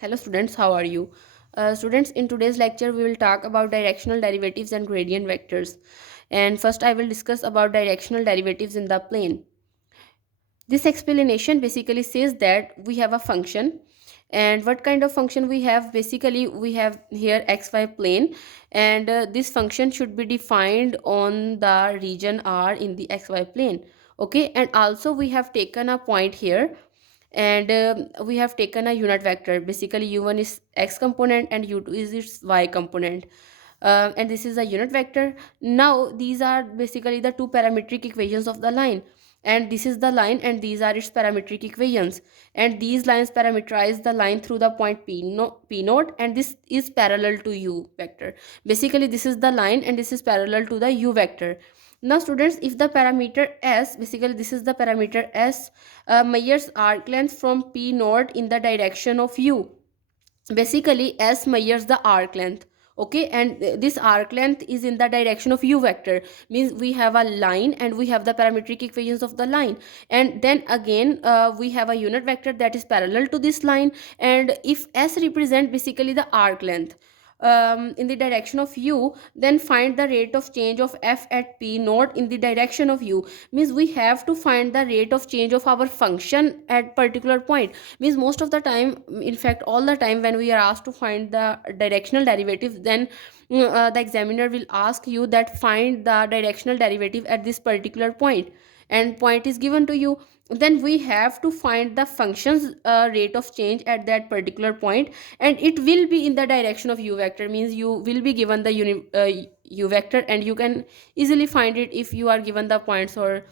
Hello students, how are you? Students, in today's lecture we will talk about directional derivatives and gradient vectors. And first I will discuss about directional derivatives in the plane. This explanation basically says that we have a function, and what kind of function we have? Basically we have here xy plane, and this function should be defined on the region R in the xy plane. Okay, and also we have taken a point here, and we have taken a unit vector. Basically u1 is x component and u2 is its y component, and this is a unit vector. Now these are basically the two parametric equations of the line, and this is the line and these are its parametric equations, and these lines parameterize the line through the point p naught, and this is parallel to u vector. Basically this is the line and this is parallel to the u vector. Now students, if the parameter s, basically this is the parameter s, measures arc length from p naught in the direction of u. Basically s measures the arc length. Okay, and this arc length is in the direction of u vector, means we have a line and we have the parametric equations of the line, and then again we have a unit vector that is parallel to this line. And if s represent basically the arc length in the direction of u, then find the rate of change of f at p naught in the direction of u. Means we have to find the rate of change of our function at particular point. Means most of the time, in fact all the time, when we are asked to find the directional derivative, then the examiner will ask you that find the directional derivative at this particular point, and point is given to you. Then we have to find the function's rate of change at that particular point, and it will be in the direction of u vector. Means you will be given the u vector, and you can easily find it if you are given the points or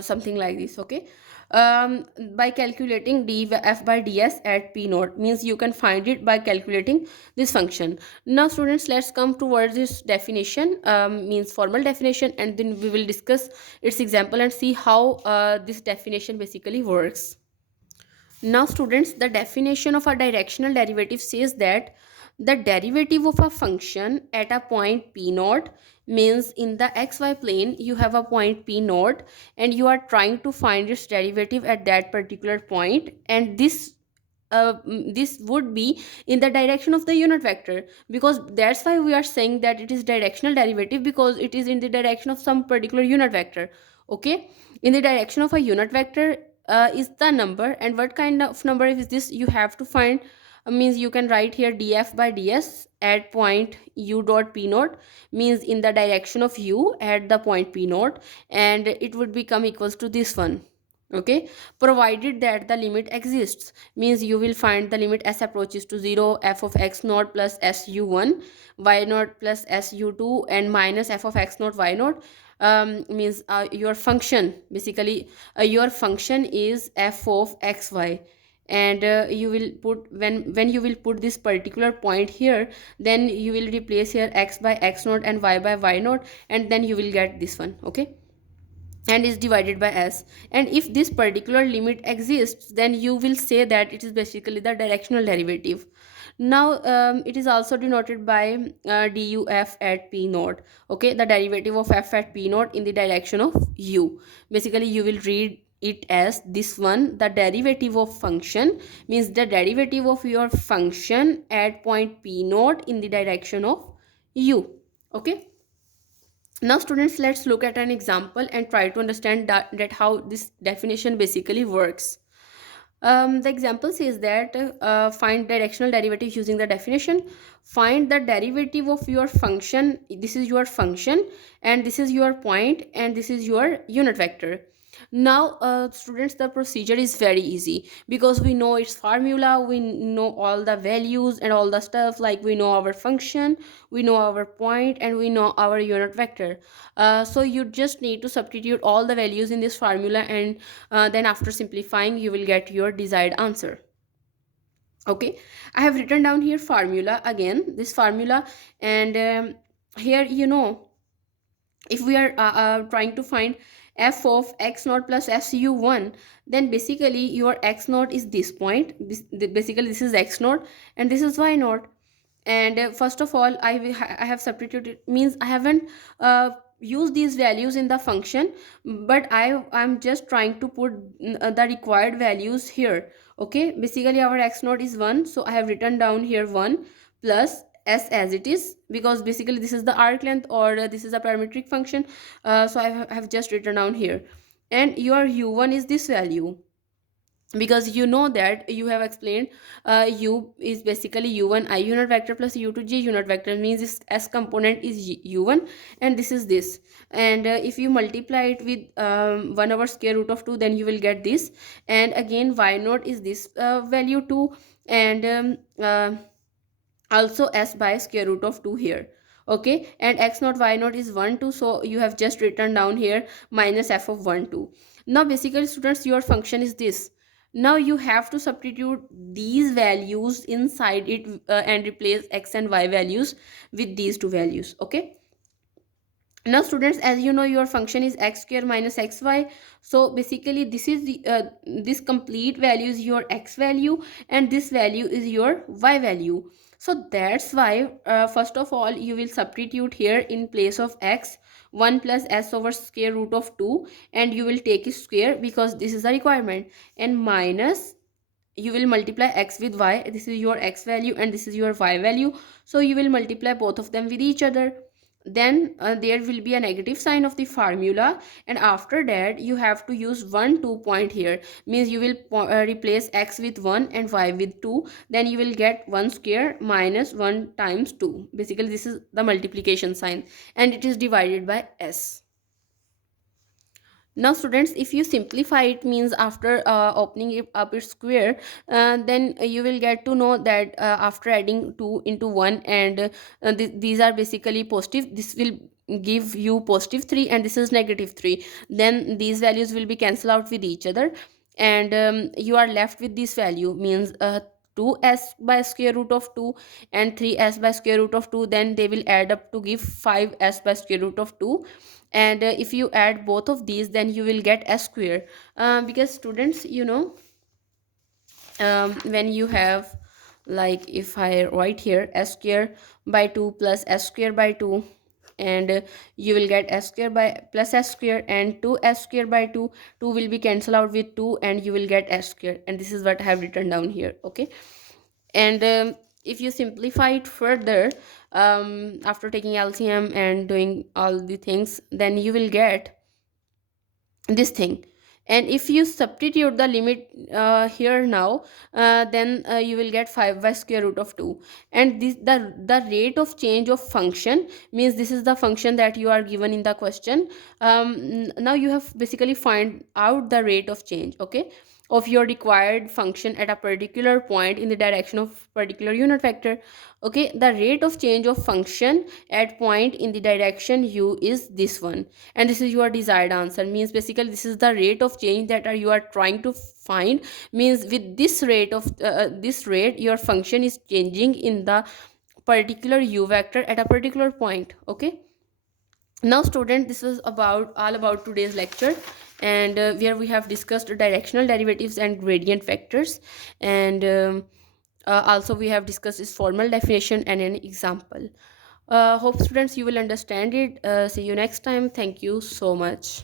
something like this. Okay, by calculating df by ds at p naught, means you can find it by calculating this function. Now students, let's come towards this definition, means formal definition, and then we will discuss its example and see how this definition basically works. Now students, the definition of a directional derivative says that the derivative of a function at a point p naught, means in the xy plane you have a point p naught and you are trying to find its derivative at that particular point, and this would be in the direction of the unit vector, because that's why we are saying that it is directional derivative, because it is in the direction of some particular unit vector. Okay, in the direction of a unit vector is the number, and what kind of number is this you have to find. Means you can write here df by ds at point u dot p naught, means in the direction of u at the point p naught, and it would become equals to this one. Okay, provided that the limit exists, means you will find the limit s approaches to 0, f of x naught plus su1, y naught plus su2, and minus f of x naught y naught. Means your function, basically your function is f of xy, and you will put, when you will put this particular point here, then you will replace here x by x naught and y by y naught, and then you will get this one. Okay, and is divided by s, and if this particular limit exists, then you will say that it is basically the directional derivative. Now it is also denoted by duf at p naught. Okay, the derivative of f at p naught in the direction of u. Basically you will read it as this one, the derivative of function, means the derivative of your function at point p naught in the direction of u. Okay, now students, let's look at an example and try to understand that how this definition basically works. The example says that find directional derivative using the definition. Find the derivative of your function. This is your function, and this is your point, and this is your unit vector. Now students, the procedure is very easy, because we know its formula, we know all the values and all the stuff, like we know our function, we know our point, and we know our unit vector. So you just need to substitute all the values in this formula, and then after simplifying you will get your desired answer. Okay, I have written down here formula, again this formula, and here if we are trying to find f of x naught plus su1, then basically your x naught is this point. Basically this is x naught and this is y naught. And first of all, I have substituted, means I haven't use these values in the function, but I'm just trying to put the required values here. Okay, basically our x naught is 1, so I have written down here 1 plus s as it is, because basically this is the arc length, or this is a parametric function. So I have just written down here, and your u1 is this value, because you know that you have explained u is basically u1 I unit vector plus u2 j unit vector, means this s component is u1, and this is this. And if you multiply it with 1 over square root of 2, then you will get this. And again y naught is this value 2, and also s by square root of 2 here. Okay, and x naught y naught is 1 2, so you have just written down here minus f of 1 2. Now basically students, your function is this. Now you have to substitute these values inside it, and replace x and y values with these two values. Okay, now students, as you know, your function is x square minus xy. So basically this is the this complete value is your x value, and this value is your y value. So that's why first of all you will substitute here in place of x 1 plus s over square root of 2, and you will take it square because this is a requirement, and minus you will multiply x with y. This is your x value and this is your y value, so you will multiply both of them with each other. Then there will be a negative sign of the formula, and after that you have to use 1 2 point here, means you will replace x with 1 and y with 2. Then you will get 1 square minus 1 times 2. Basically this is the multiplication sign, and it is divided by s. Now students, if you simplify it, means after opening it up its square, then you will get to know that after adding 2 into 1, and these are basically positive, this will give you positive 3, and this is negative 3. Then these values will be cancelled out with each other, and you are left with this value, means 2s by square root of 2 and 3s by square root of 2. Then they will add up to give 5s by square root of 2. And if you add both of these, then you will get s square. Because students, you know, when you have, like if I write here s square by 2 plus s square by 2, and you will get s square by plus s square, and 2s square by 2, 2 will be cancelled out with 2, and you will get s square, and this is what I have written down here. Okay, and if you simplify it further, after taking LCM and doing all the things, then you will get this thing. And if you substitute the limit here now, then you will get 5 by square root of 2. And this the rate of change of function, means this is the function that you are given in the question. Now you have basically find out the rate of change, okay, of your required function at a particular point in the direction of particular unit vector. Okay, the rate of change of function at point in the direction u is this one, and this is your desired answer. Means basically this is the rate of change that you are trying to find. Means with this rate of this rate, your function is changing in the particular u vector at a particular point. Okay, now student, this was about all about today's lecture, and where we have discussed directional derivatives and gradient vectors, and also we have discussed its formal definition and an example. Hope students you will understand it. See you next time. Thank you so much.